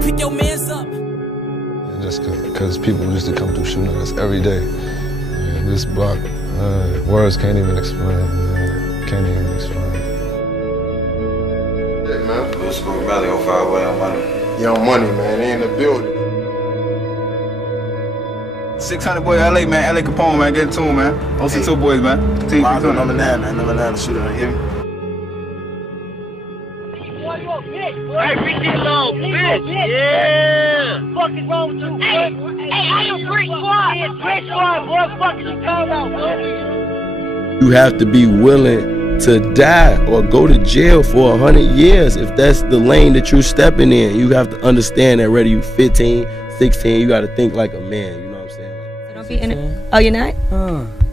Pick your mans up. Just because people used to come through shooting at us every day. This block, words can't even explain. Can't even explain. Hey man, WOOSKI Valley on 5-way on money. Young Money, man, they in the building. 600 boy, LA, man. LA Capone, man. Get it to him, man. OC2 boys, man. Team number 9, man. Number 9 shooter, you hear me? Hey, we get along, bitch. Yeah. What the fuck is wrong with you, hey, I am Brick Squad. Brick Squad, boy. What the fuck is you talking about, bro? You have to be willing to die or go to jail for 100 years if that's the lane that you're stepping in. You have to understand that whether you 15, 16, you got to think like a man. You know what I'm saying? So don't be in it. Oh, you're not?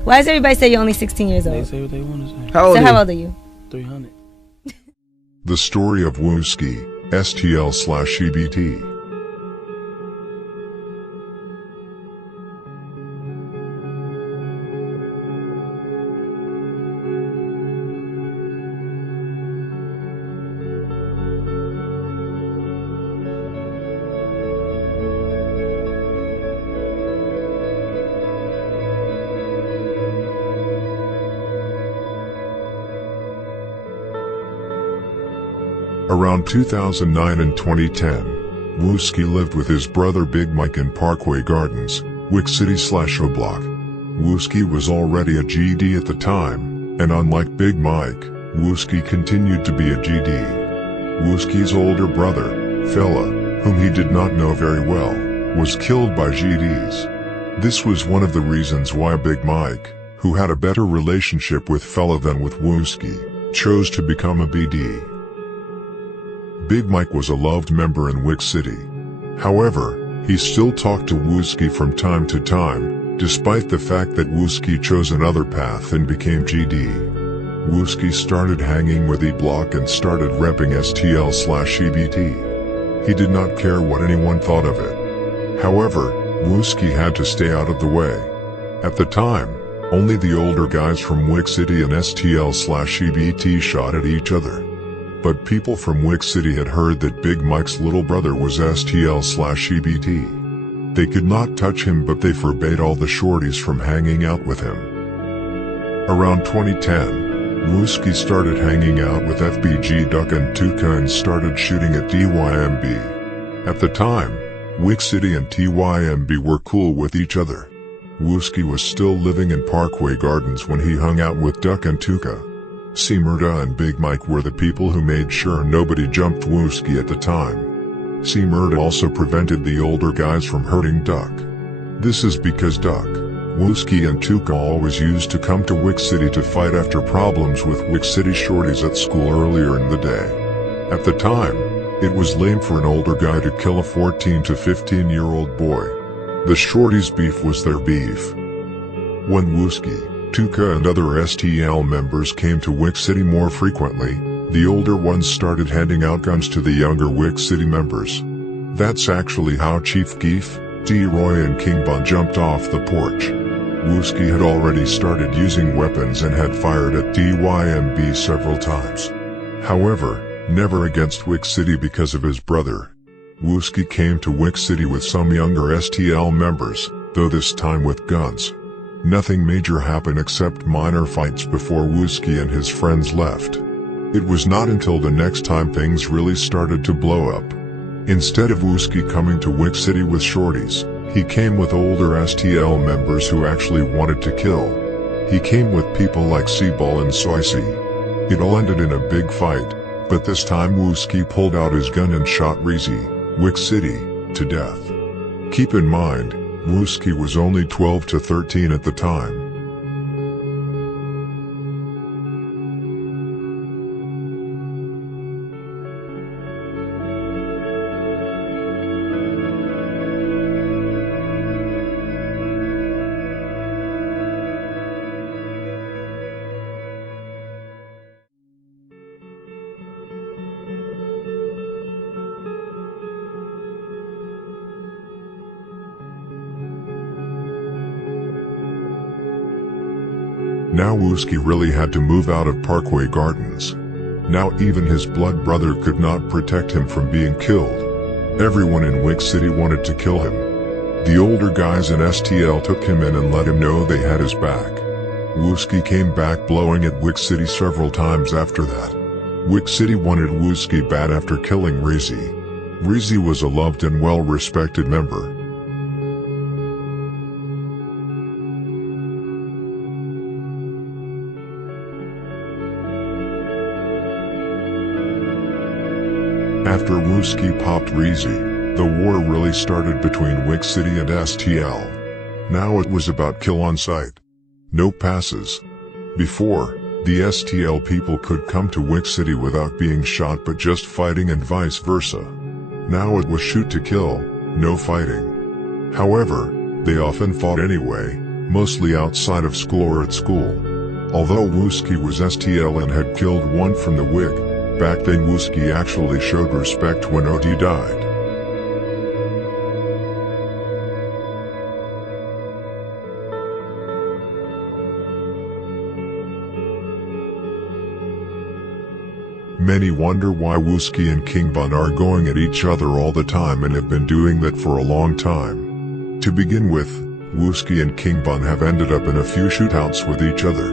Why does everybody say you're only 16 years old? They say what they want to say. How old are you? 300. The story of WOOSKI, STL/EBT. Around 2009 and 2010, WOOSKI lived with his brother Big Mike in Parkway Gardens, Wick City/O Block. WOOSKI was already a GD at the time, and unlike Big Mike, WOOSKI continued to be a GD. WOOSKI's older brother, Fella, whom he did not know very well, was killed by GDs. This was one of the reasons why Big Mike, who had a better relationship with Fella than with WOOSKI, chose to become a BD. Big Mike was a loved member in Wick City. However, he still talked to WOOSKI from time to time, despite the fact that WOOSKI chose another path and became GD. WOOSKI started hanging with E-Block and started repping STL/EBT. He did not care what anyone thought of it. However, WOOSKI had to stay out of the way. At the time, only the older guys from Wick City and STL/EBT shot at each other. But people from Wick City had heard that Big Mike's little brother was STL/EBT. They could not touch him, but they forbade all the shorties from hanging out with him. Around 2010, WOOSKI started hanging out with FBG, Duck and Tooka and started shooting at TYMB. At the time, Wick City and TYMB were cool with each other. WOOSKI was still living in Parkway Gardens when he hung out with Duck and Tooka. C-Murda and Big Mike were the people who made sure nobody jumped WOOSKI at the time. C-Murda also prevented the older guys from hurting Duck. This is because Duck, WOOSKI and Tooka always used to come to Wick City to fight after problems with Wick City shorties at school earlier in the day. At the time, it was lame for an older guy to kill a 14 to 15-year-old boy. The shorties' beef was their beef. When WOOSKI, Tooka and other STL members came to Wick City more frequently, the older ones started handing out guns to the younger Wick City members. That's actually how Chief Keef, D-Roy and King Bun jumped off the porch. WOOSKI had already started using weapons and had fired at TYMB several times. However, never against Wick City because of his brother. WOOSKI came to Wick City with some younger STL members, though this time with guns. Nothing major happened except minor fights before WOOSKI and his friends left. It was not until the next time things really started to blow up. Instead of WOOSKI coming to Wick City with shorties, he came with older STL members who actually wanted to kill. He came with people like C-Ball and Soicy. It all ended in a big fight, but this time WOOSKI pulled out his gun and shot Reezy, Wick City, to death. Keep in mind, WOOSKI was only 12 to 13 at the time. Now WOOSKI really had to move out of Parkway Gardens. Now even his blood brother could not protect him from being killed. Everyone in Wick City wanted to kill him. The older guys in STL took him in and let him know they had his back. WOOSKI came back blowing at Wick City several times after that. Wick City wanted WOOSKI bad after killing Reezy. Reezy was a loved and well-respected member. After WOOSKI popped Reezy, the war really started between Wick City and STL. Now it was about kill on sight. No passes. Before, the STL people could come to Wick City without being shot but just fighting and vice versa. Now it was shoot to kill, no fighting. However, they often fought anyway, mostly outside of school or at school. Although WOOSKI was STL and had killed one from the Wick, back then WOOSKI actually showed respect when OD died. Many wonder why WOOSKI and King Von are going at each other all the time and have been doing that for a long time. To begin with, WOOSKI and King Von have ended up in a few shootouts with each other.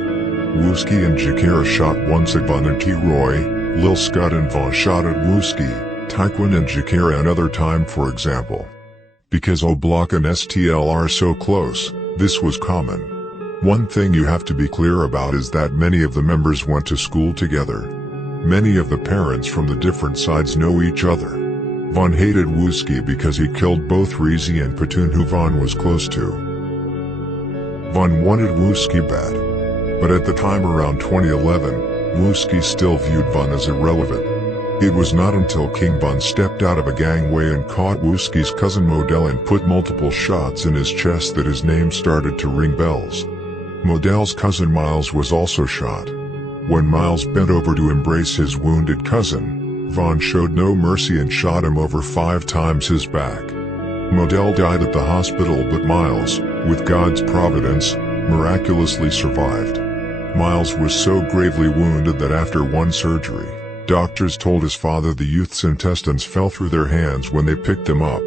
WOOSKI and Jakira shot once at Von and T-Roy, Lil Scott and Von shot at WOOSKI, Taekwon and Jakira another time for example. Because O-Block and STL are so close, this was common. One thing you have to be clear about is that many of the members went to school together. Many of the parents from the different sides know each other. Von hated WOOSKI because he killed both Reezy and Platoon who Von was close to. Von wanted WOOSKI bad. But at the time around 2011, WOOSKI still viewed Von as irrelevant. It was not until King Von stepped out of a gangway and caught WOOSKI's cousin Modell and put multiple shots in his chest that his name started to ring bells. Modell's cousin Miles was also shot. When Miles bent over to embrace his wounded cousin, Von showed no mercy and shot him over 5 times his back. Modell died at the hospital but Miles, with God's providence, miraculously survived. Miles was so gravely wounded that after one surgery, doctors told his father the youth's intestines fell through their hands when they picked him up.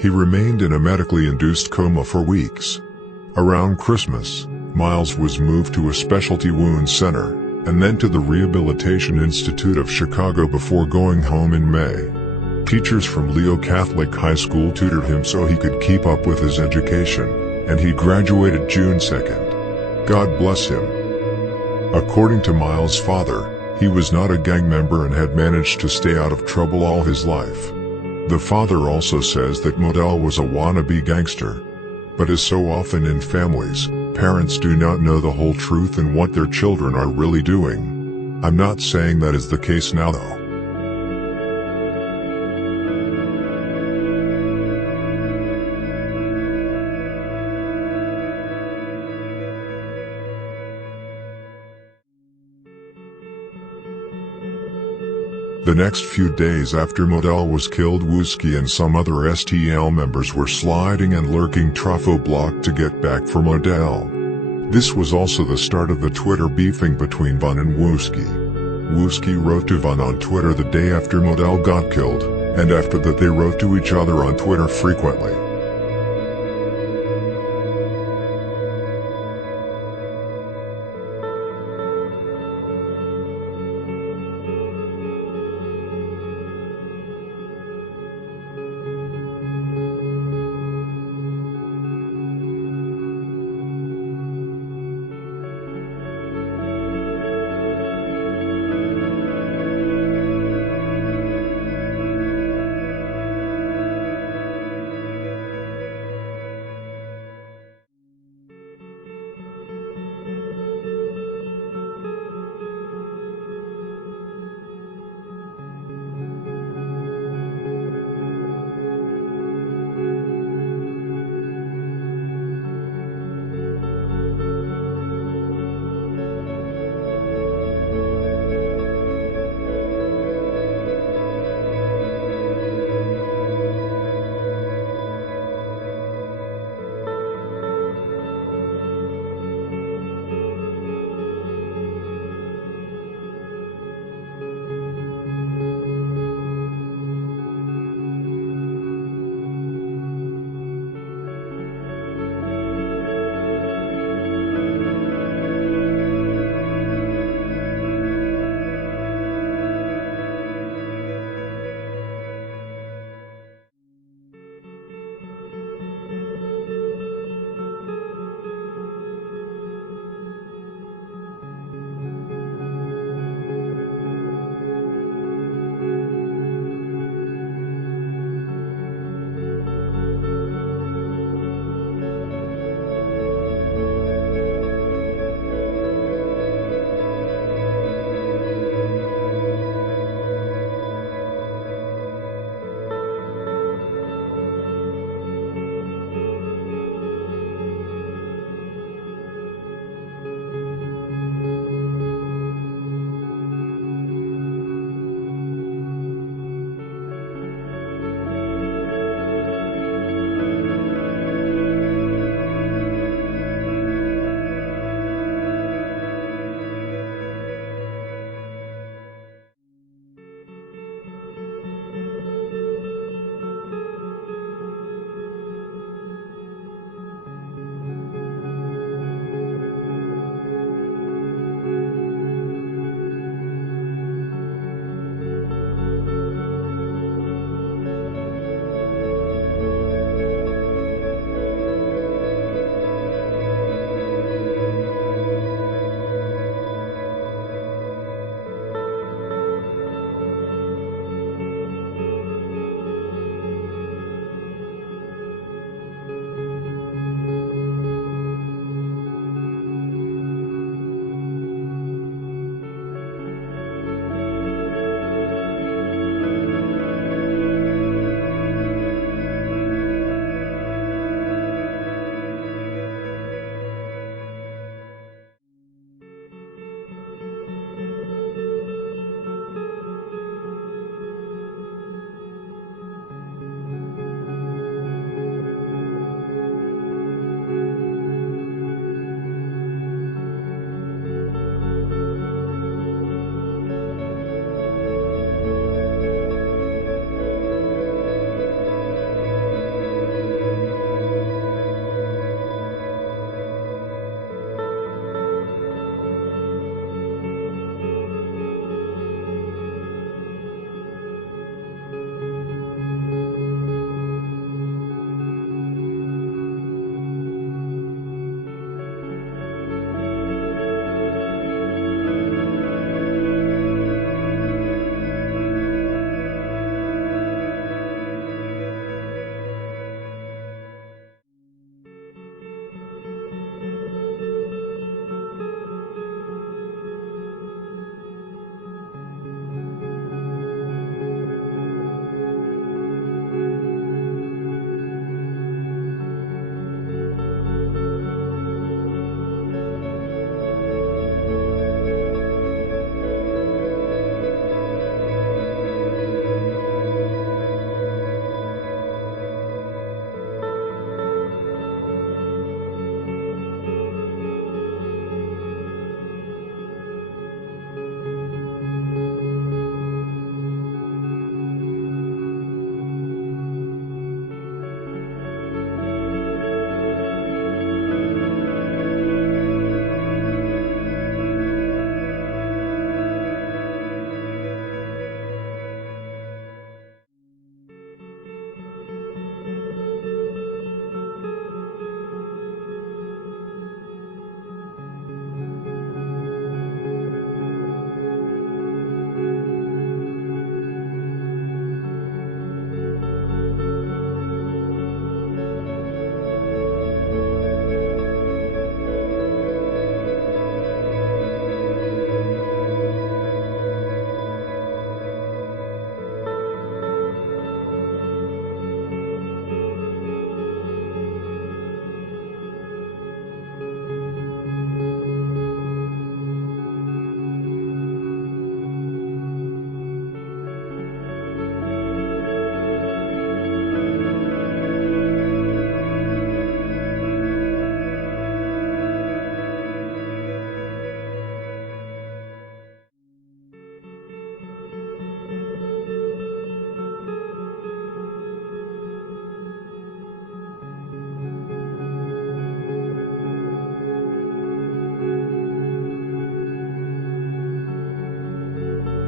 He remained in a medically induced coma for weeks. Around Christmas, Miles was moved to a specialty wound center, and then to the Rehabilitation Institute of Chicago before going home in May. Teachers from Leo Catholic High School tutored him so he could keep up with his education, and he graduated June 2nd. God bless him. According to Miles' father, he was not a gang member and had managed to stay out of trouble all his life. The father also says that Modell was a wannabe gangster. But as so often in families, parents do not know the whole truth and what their children are really doing. I'm not saying that is the case now though. The next few days after Modell was killed, WOOSKI and some other STL members were sliding and lurking Trafo block to get back for Modell. This was also the start of the Twitter beefing between Von and WOOSKI. WOOSKI wrote to Von on Twitter the day after Modell got killed, and after that they wrote to each other on Twitter frequently.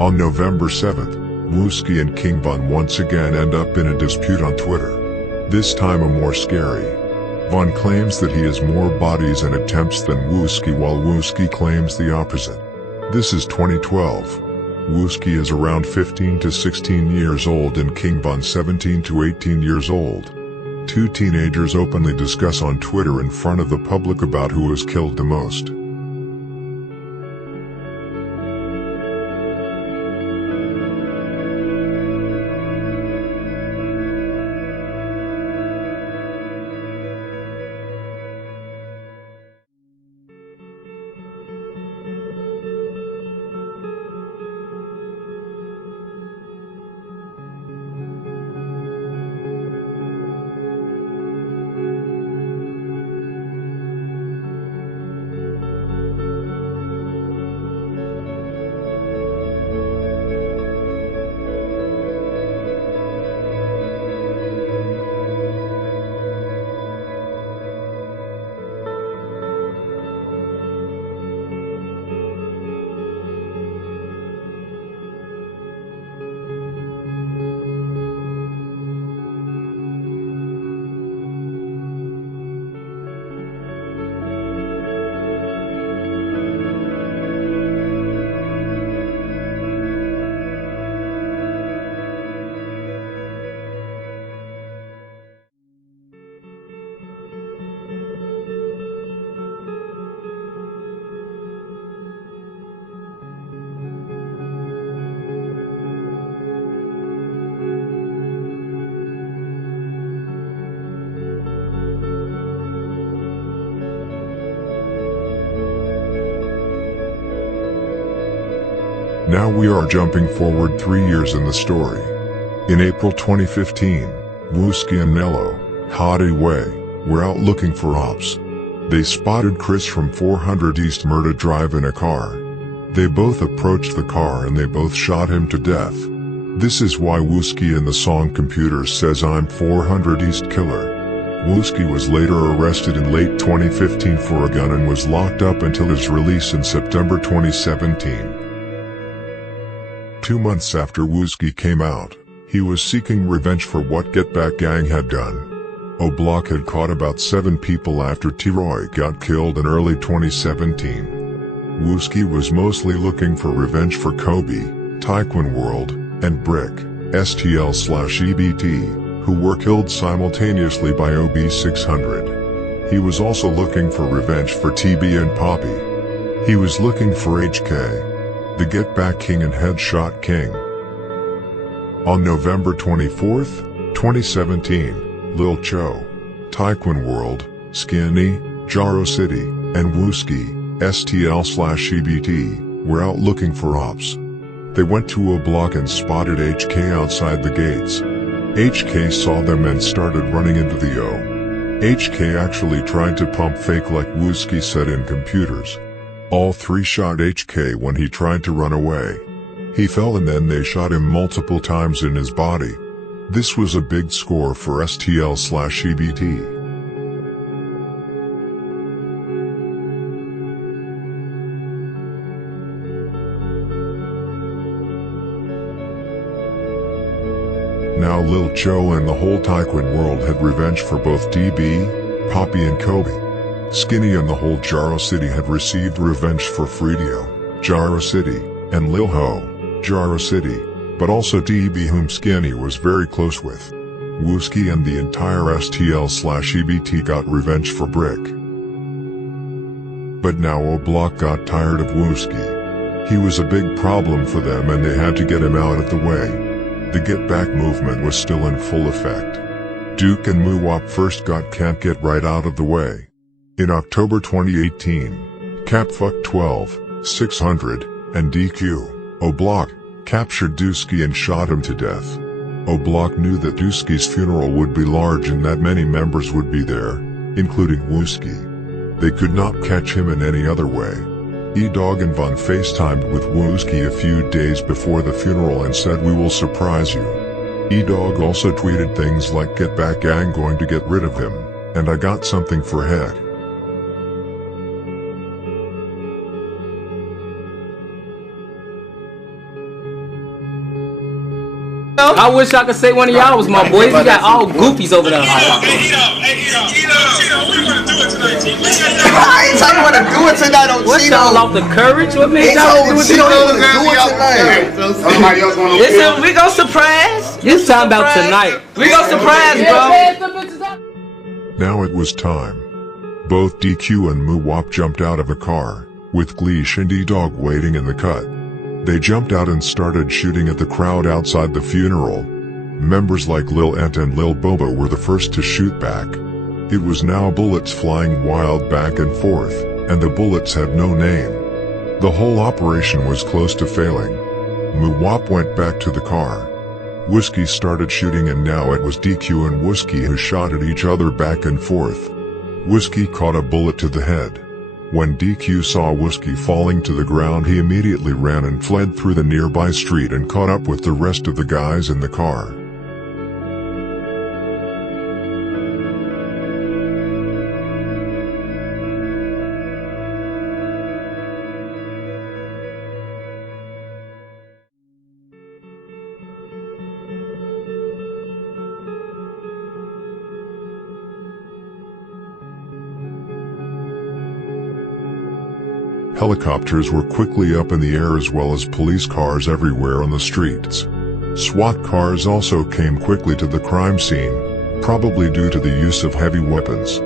On November 7th, WOOSKI and King Von once again end up in a dispute on Twitter. This time a more scary. Von claims that he has more bodies and attempts than WOOSKI, while WOOSKI claims the opposite. This is 2012. WOOSKI is around 15 to 16 years old and King Von 17 to 18 years old. Two teenagers openly discuss on Twitter in front of the public about who has killed the most. Now we are jumping forward 3 years in the story. In April 2015, WOOSKI and Nello, Hottie Way, were out looking for ops. They spotted Chris from 400 East Murda Drive in a car. They both approached the car and they both shot him to death. This is why WOOSKI in the song Computer says I'm 400 East Killer. WOOSKI was later arrested in late 2015 for a gun and was locked up until his release in September 2017. 2 months after WOOSKI came out, he was seeking revenge for what Get Back Gang had done. O-Block had caught about 7 people after T-Roy got killed in early 2017. WOOSKI was mostly looking for revenge for Kobe, Taekwon World, and Brick, STL/EBT, who were killed simultaneously by OB600. He was also looking for revenge for TB and Poppy. He was looking for HK, the Get Back King and Headshot King. On November 24th, 2017, Lil Cho, Taekwon World, Skinny, Jaro City, and WOOSKI, STL/EBT, were out looking for ops. They went to O-Block and spotted HK outside the gates. HK saw them and started running into the O. HK actually tried to pump fake like WOOSKI said in Computers. All 3 shot HK when he tried to run away. He fell and then they shot him multiple times in his body. This was a big score for STL/EBT. Now Lil Cho and the whole Taekwon World had revenge for both DB, Poppy and Kobe. Skinny and the whole Jaro City had received revenge for Fredio, Jaro City, and Lil Ho, Jaro City, but also DB whom Skinny was very close with. WOOSKI and the entire STL/EBT got revenge for Brick. But now O-Block got tired of WOOSKI. He was a big problem for them and they had to get him out of the way. The Get Back movement was still in full effect. Duke and Muwop first got Can't Get Right out of the way. In October 2018, Capfuck 12, 600, and DQ, O-Block, captured Dusky and shot him to death. O-Block knew that Dusky's funeral would be large and that many members would be there, including WOOSKI. They could not catch him in any other way. E-Dog and Von FaceTimed with WOOSKI a few days before the funeral and said we will surprise you. E-Dog also tweeted things like Get Back Gang going to get rid of him, and I got something for head. I wish I could say one of y'all was my boys. You got all goofies over there. I ain't tell you what to do it tonight on What y'all off the courage? What made y'all do it tonight? Listen, we gon' surprise. It's time about tonight. We gon' surprise, bro. Now it was time. Both DQ and Moowop jumped out of a car, with Gleesh and E-Dog waiting in the cut. They jumped out and started shooting at the crowd outside the funeral. Members like Lil Ent and Lil Bobo were the first to shoot back. It was now bullets flying wild back and forth, and the bullets had no name. The whole operation was close to failing. Moowop went back to the car. WOOSKI started shooting, and now it was DQ and WOOSKI who shot at each other back and forth. WOOSKI caught a bullet to the head. When DQ saw WOOSKI falling to the ground, he immediately ran and fled through the nearby street and caught up with the rest of the guys in the car. Helicopters were quickly up in the air, as well as police cars everywhere on the streets. SWAT cars also came quickly to the crime scene, probably due to the use of heavy weapons.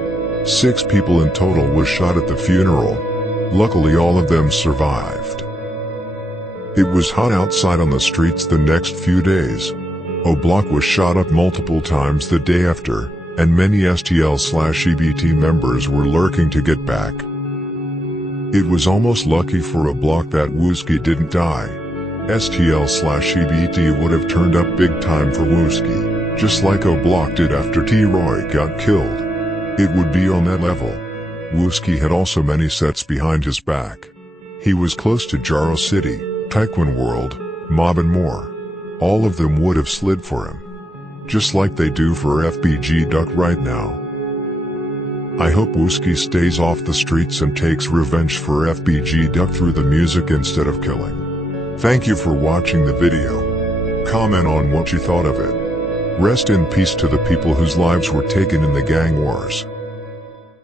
6 people in total was shot at the funeral. Luckily all of them survived. It was hot outside on the streets the next few days. O-Block was shot up multiple times the day after, and many STL/EBT members were lurking to get back. It was almost lucky for O-Block that WOOSKI didn't die. STL/EBT would have turned up big time for WOOSKI, just like O-Block did after T-Roy got killed. It would be on that level. WOOSKI had also many sets behind his back. He was close to Jaro City, Taekwon World, Mob and more. All of them would have slid for him. Just like they do for FBG Duck right now. I hope WOOSKI stays off the streets and takes revenge for FBG Duck through the music instead of killing. Thank you for watching the video. Comment on what you thought of it. Rest in peace to the people whose lives were taken in the gang wars.